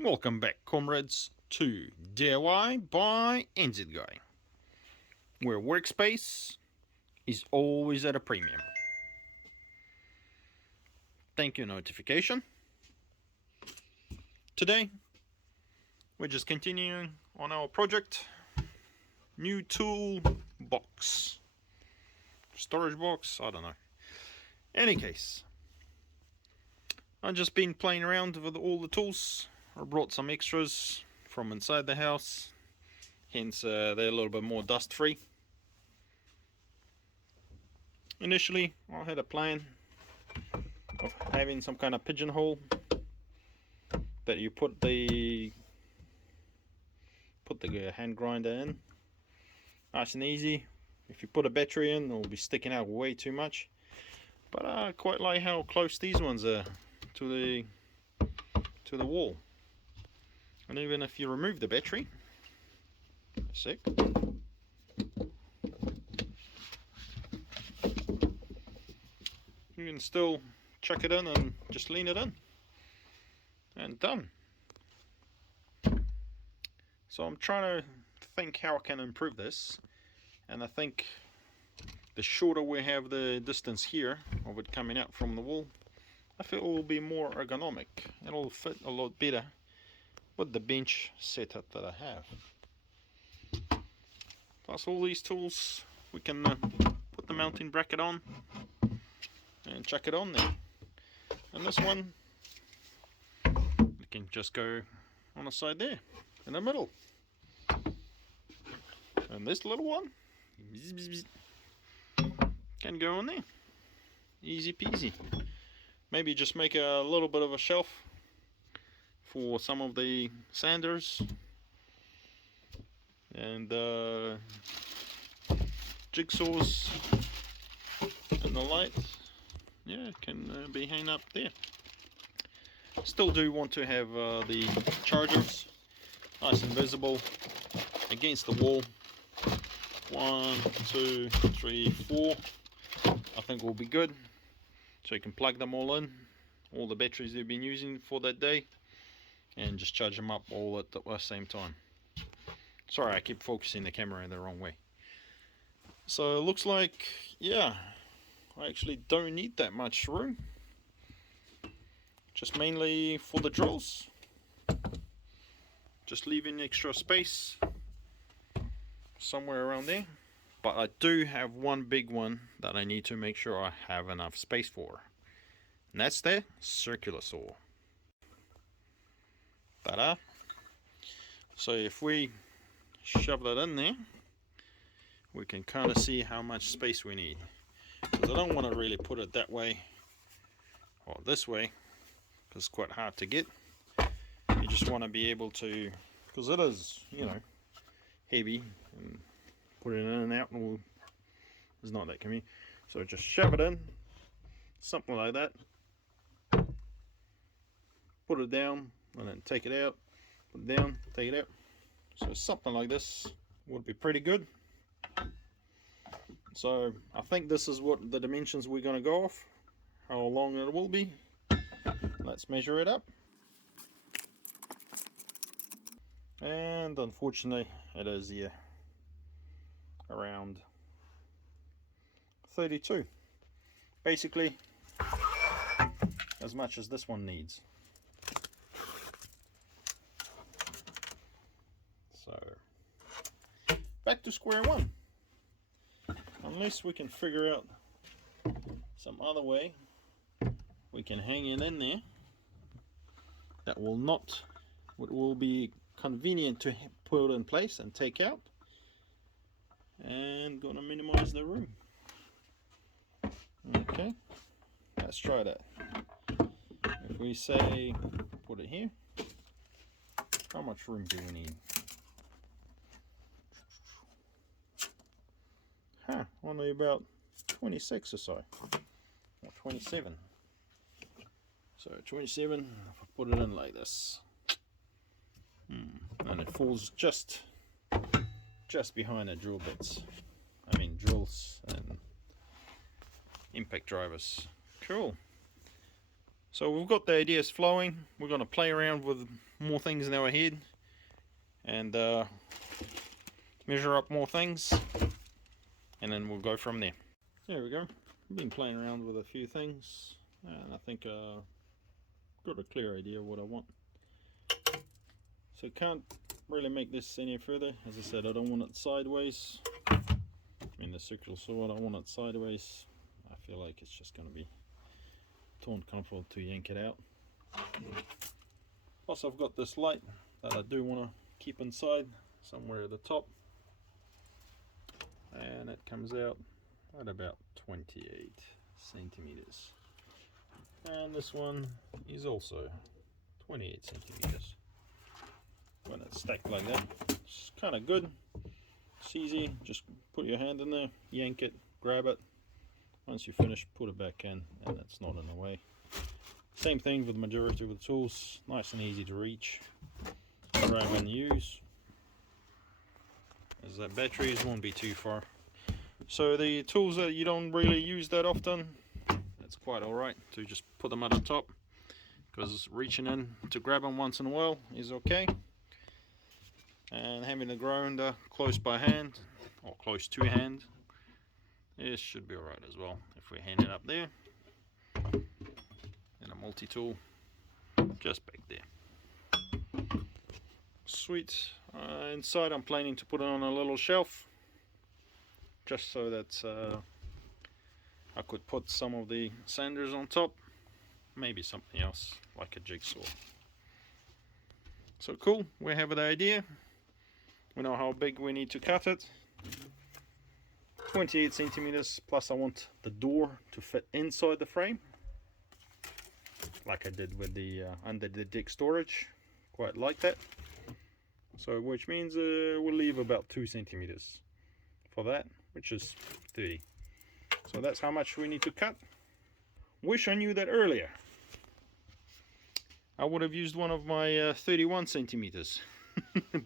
Welcome back, comrades, to DIYbyNZguy, where workspace is always at a premium. Thank you notification. Today, we're just continuing on our project. New tool box. Storage box, I don't know. Any case, I've just been playing around with all the tools. I brought some extras from inside the house, hence they're a little bit more dust free. Initially I had a plan of having some kind of pigeonhole that you put the hand grinder in, nice and easy. If you put a battery in, it'll be sticking out way too much, but I quite like how close these ones are to the wall. And even if you remove the battery, a sec, you can still chuck it in and just lean it in, and done. So I'm trying to think how I can improve this, and I think the shorter we have the distance here of it coming out from the wall, I feel it will be more ergonomic. It'll fit a lot better with the bench setup that I have. Plus all these tools, we can put the mounting bracket on and chuck it on there. And this one, we can just go on the side there, in the middle. And this little one can go on there, easy peasy. Maybe just make a little bit of a shelf for some of the sanders and jigsaws and the light. Yeah, it can be hanging up there. Still do want to have the chargers nice and visible against the wall. 1, 2, 3, 4 I think will be good, so you can plug them all in, all the batteries they've been using for that day, and just charge them up all at the same time. Sorry, I keep focusing the camera in the wrong way. So it looks like, yeah, I actually don't need that much room, just mainly for the drills, just leaving extra space somewhere around there. But I do have one big one that I need to make sure I have enough space for, and that's the circular saw. Ta-da! So if we shove that in there, we can kind of see how much space we need, because I don't want to really put it that way or this way, because it's quite hard to get. You just want to be able to, because it is, you know, heavy, and put it in and out and it's not that convenient. So just shove it in, something like that, put it down and then take it out, put it down, take it out. So something like this would be pretty good. So I think this is what the dimensions we're going to go off, how long it will be. Let's measure it up. And unfortunately it is here around 32, basically as much as this one needs. So back to square one, unless we can figure out some other way we can hang it in there that will be convenient to put in place and take out, and gonna minimize the room. Okay, let's try that. If we say put it here, how much room do we need? Only about 26 or so, or 27. So 27, if I put it in like this, and it falls just behind the drill bits. I mean drills and impact drivers. Cool. So we've got the ideas flowing. We're going to play around with more things in our head and measure up more things, and then we'll go from there. There we go. I've been playing around with a few things, and I think got a clear idea of what I want. So can't really make this any further. As I said, I don't want it sideways. I mean, the circular saw, I don't want it sideways. I feel like it's just going to be too uncomfortable to yank it out. Plus I've got this light that I do want to keep inside somewhere at the top, and it comes out at about 28 centimeters, and this one is also 28 centimeters. When it's stacked like that, it's kind of good. It's easy, just put your hand in there, yank it, grab it. Once you finish, put it back in, and it's not in the way. Same thing with the majority of the tools, nice and easy to reach, grab and use, as that batteries won't be too far. So the tools that you don't really use that often, it's quite alright to just put them at the top, because reaching in to grab them once in a while is okay. And having the grinder close by hand, or close to hand, it should be alright as well. If we hand it up there, and a multi-tool just back there. Sweet. Inside I'm planning to put it on a little shelf, just so that I could put some of the sanders on top, maybe something else like a jigsaw. So cool, we have the idea. We know how big we need to cut it. 28 centimeters, plus I want the door to fit inside the frame, like I did with the under the deck storage. Quite like that. So which means we'll leave about 2 centimeters for that, which is 30. So that's how much we need to cut. Wish I knew that earlier. I would have used one of my 31 centimeters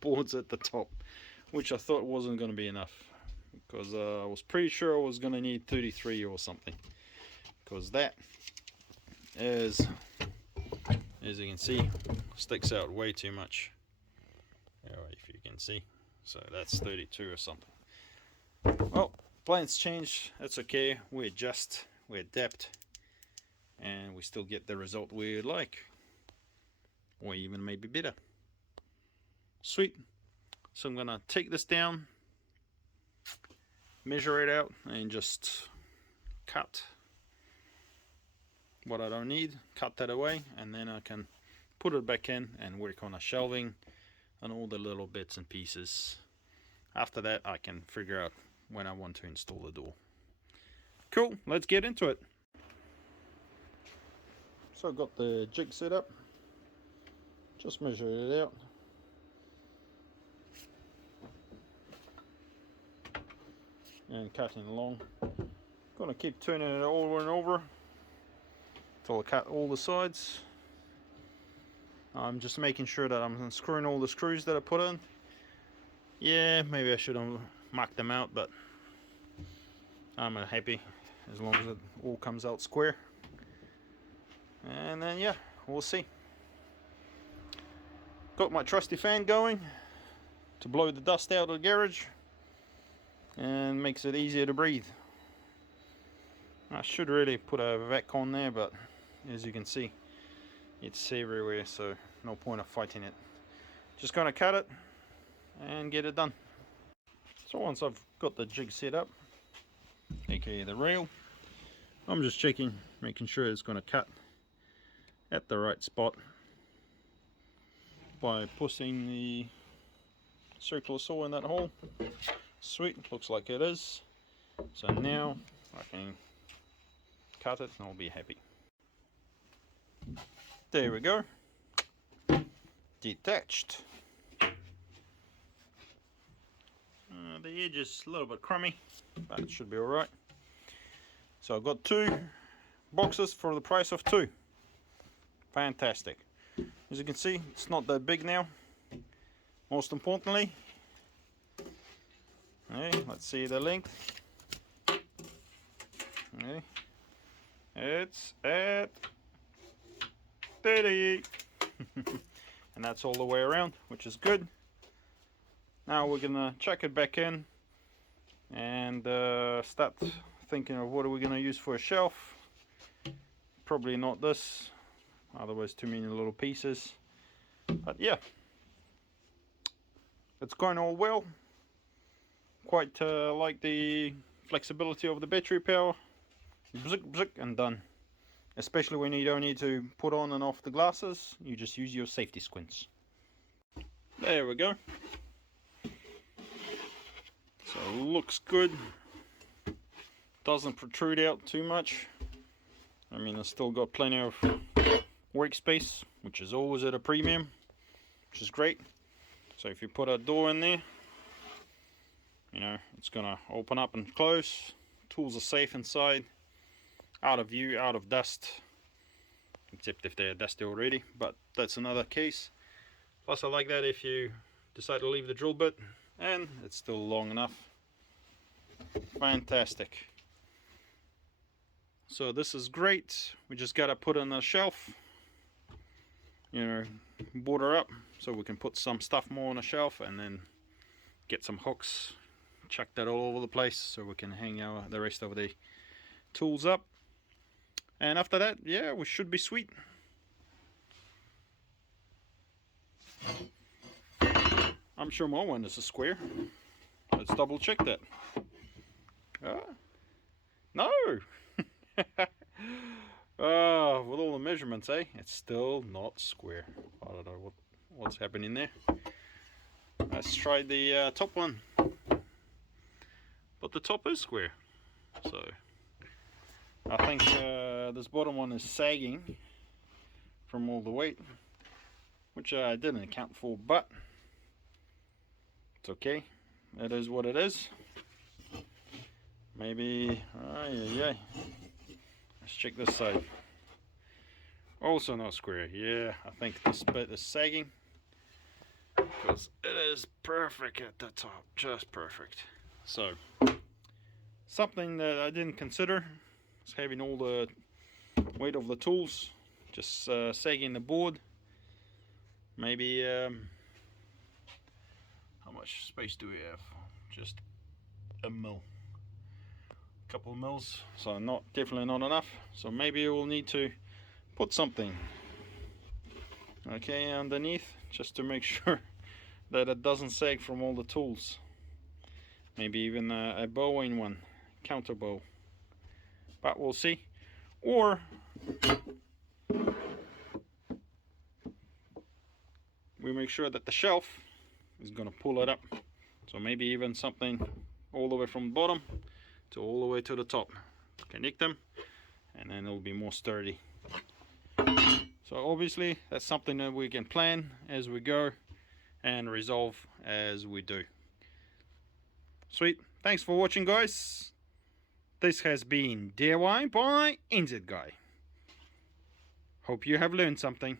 boards at the top, which I thought wasn't going to be enough, because I was pretty sure I was going to need 33 or something, because that is, as you can see, sticks out way too much. If you can see, so that's 32 or something. Well, plans change, that's okay, we adjust, we adapt, and we still get the result we like, or even maybe better. Sweet. So I'm gonna take this down, measure it out, and just cut what I don't need, cut that away, and then I can put it back in and work on a shelving and all the little bits and pieces. After that I can figure out when I want to install the door. Cool, let's get into it. So I've got the jig set up, just measure it out. And cutting along. Gonna keep turning it over and over until I cut all the sides. I'm just making sure that I'm unscrewing all the screws that I put in. Yeah, maybe I should have marked them out, but I'm happy as long as it all comes out square. And then yeah, we'll see. Got my trusty fan going to blow the dust out of the garage, and makes it easier to breathe. I should really put a vac on there, but as you can see, it's everywhere, so no point of fighting it. Just gonna cut it and get it done. So once I've got the jig set up, aka the rail, I'm just checking, making sure it's gonna cut at the right spot by pushing the circular saw in that hole. Sweet, looks like it is. So now I can cut it and I'll be happy. There we go. Detached. The edge is a little bit crummy, but it should be alright. So I've got 2 boxes for the price of 2. Fantastic. As you can see, it's not that big now. Most importantly, okay, let's see the length. Okay. It's at steady. And that's all the way around, which is good. Now we're gonna check it back in and start thinking of what are we gonna use for a shelf. Probably not this, otherwise too many little pieces. But yeah, it's going all well. Quite like the flexibility of the battery power. Bzz, bzz, and done. Especially when you don't need to put on and off the glasses, you just use your safety squints. There we go. So looks good. Doesn't protrude out too much. I mean, it's still got plenty of workspace, which is always at a premium, which is great. So if you put a door in there, you know, it's gonna open up and close. Tools are safe inside, out of view, out of dust, except if they're dusty already, but that's another case. Plus I like that if you decide to leave the drill bit, and it's still long enough. Fantastic. So this is great. We just gotta put in a shelf, you know, border up so we can put some stuff more on a shelf, and then get some hooks, chuck that all over the place so we can hang the rest of the tools up. And after that, yeah, we should be sweet. I'm sure my one is a square. Let's double check that. No! With all the measurements, it's still not square. I don't know what's happening there. Let's try the top one. But the top is square. So I think this bottom one is sagging from all the weight, which I didn't account for, but it's okay. It is what it is. Maybe, yeah. Let's check this side. Also not square. Yeah, I think this bit is sagging because it is perfect at the top, just perfect. So something that I didn't consider is having all the weight of the tools just sagging the board. Maybe how much space do we have? Just a mil. Couple of mils, so definitely not enough. So maybe we'll need to put something underneath, just to make sure that it doesn't sag from all the tools. Maybe even a bowing one, counter bow, but we'll see. Or we make sure that the shelf is gonna pull it up, so maybe even something all the way from the bottom to all the way to the top. Connect them, and then it'll be more sturdy. So obviously that's something that we can plan as we go and resolve as we do. Sweet. Thanks for watching, guys. This has been DIY by NZguy. Hope you have learned something.